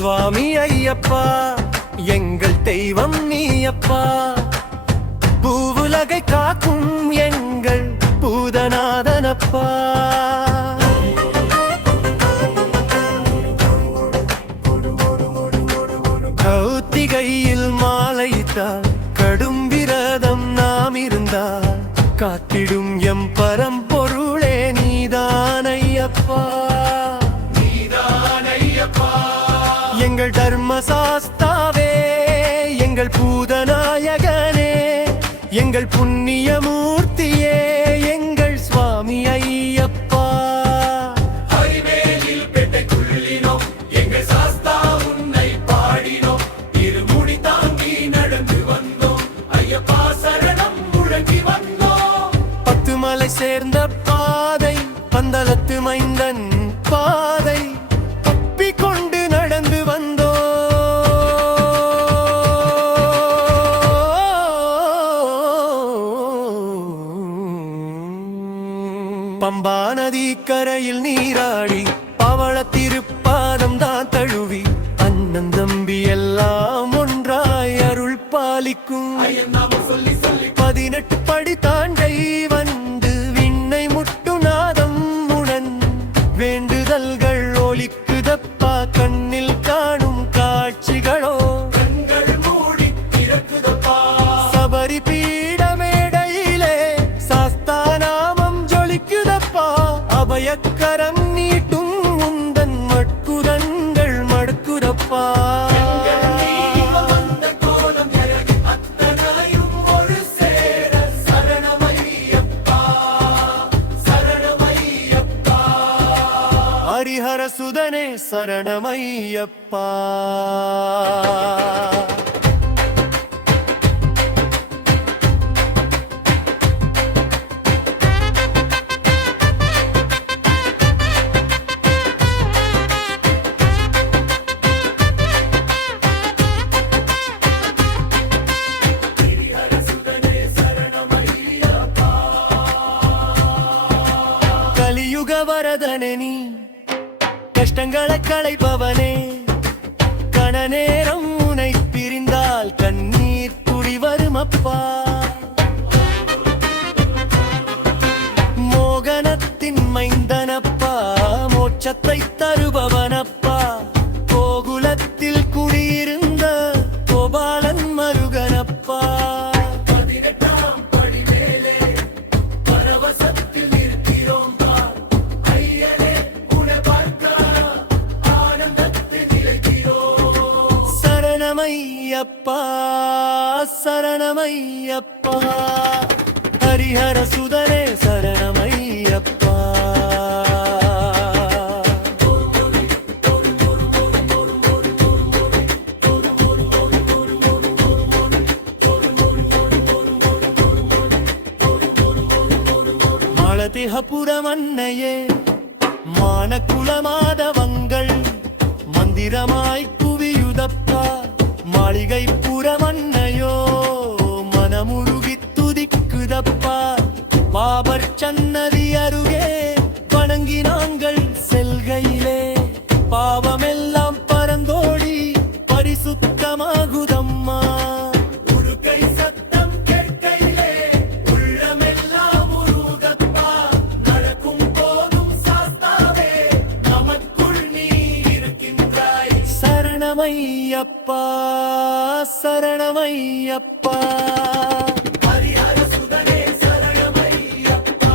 சுவாமி ஐயப்பா எங்கள் தெய்வம் நீயப்பா, பூவுலகை காக்கும் எங்கள் பூதநாதனப்பா. கௌத்திகையில் மாலையிட்டால் கடும் விரதம் நாம் இருந்தால் காத்திடும் எம் பரம்பொருளே நீதானையப்பா. எங்கள் தர்மசாஸ்தாவே, எங்கள் பூதநாயகனே, எங்கள் புண்ணியமூர்த்தியே, எங்கள் சுவாமி ஐயப்பா. அறிவேலில் பெட்டைக்குள்ளினோம் எங்கள் சாஸ்தா உன்னை பாடினோம், இருமுடி தாங்கி நடந்து வந்தோம், ஐயப்பா சரணம் முழங்கி வந்தோம். 10 மலை சேர்ந்த பாதை, பந்தளத்து மைந்தன் பாதை கொண்டு நடந்து வந்தோ. பம்பா நதி கரையில் நீராடி பவள திருப்பாதம் தான் தழுவி அண்ணன் தம்பி எல்லாம் ஒன்றாய் அருள் பாலிக்கும். 18 படி தாண்டை வந்து விண்ணை முட்டு நாதம் உடன் வேண்டுதல்கள் ஒலிக்குதப்பா. கண்ணில் காணும் காட்சிகளோ கண்கள் மூடி திறக்குதப்பா. சபரி பீட மேடையிலே சாஸ்தா நாமம் ஜொலிக்குதப்பா. அபயக்கரம் நீட்டும் உந்தன் மட்குதங்கள் மடுக்குதப்பா. ஹரிஹர சுதனே சரணமையப்பா. கலியுக வரதனே நீ கஷ்டங்களை களைப்பவனே, கண நேரம் உனை பிரிந்தால் கண்ணீர் துளி வருமப்பா. மோகனத்தின் மைந்தனப்பா, மோட்சத்தை தருபவனப்பா. கோகுலத்தில் குடியிருந்த கோபாலன் மருகனப்பா. 18ஆம் படி மேலே பரவசத்தில் நிற்கிறோம் பார், ஐயனே உன்னை பார்க்க ஆனந்தத்தில் நிலைக்கிறோம். சரணமையப்பா சரணமையப்பா, ஹரிஹர சுதனே சரணமையப்பா. மாலதிஹபுரமன்னையே மானகுலமாதவங்கள் மந்திரமாய் குவியுதப்பா. மாளிகை புறமன்னையோ மனமுருகி துதிக்குதப்பா. பாபர் சன்னதி அருகே வணங்கி நாங்கள் செல்கையிலே பாவமெல்லாம் பரந்தோடி பரிசுத்தமாகுதம்மா. உடுக்கை சத்தம் கேட்கையிலே உள்ளமெல்லாம் உருகுதப்பா. நடக்கும் போதும் சாஸ்தாவே நமக்குள் நீ இருக்கின்றாய். சரணமையப்பா சரணமையப்பா. ஹரிஹர சுதனே சரணமையப்பா.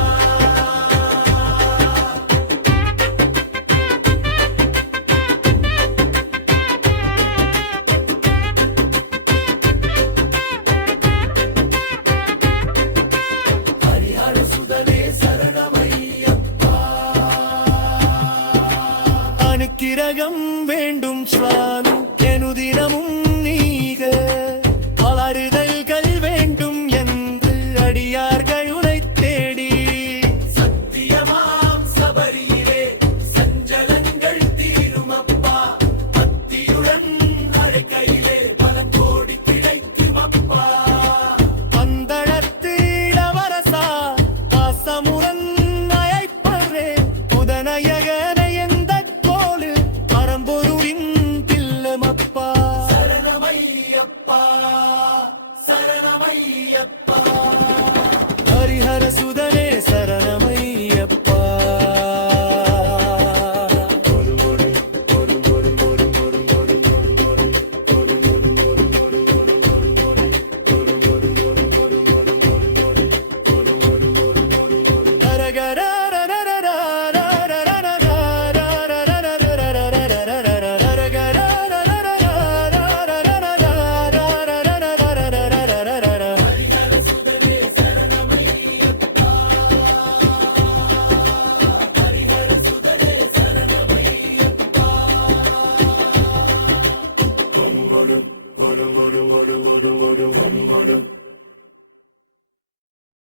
ஹரிஹர சுதனே சரணமையப்பா. அனுக்கிரகம் வேண்டும் சுவாமி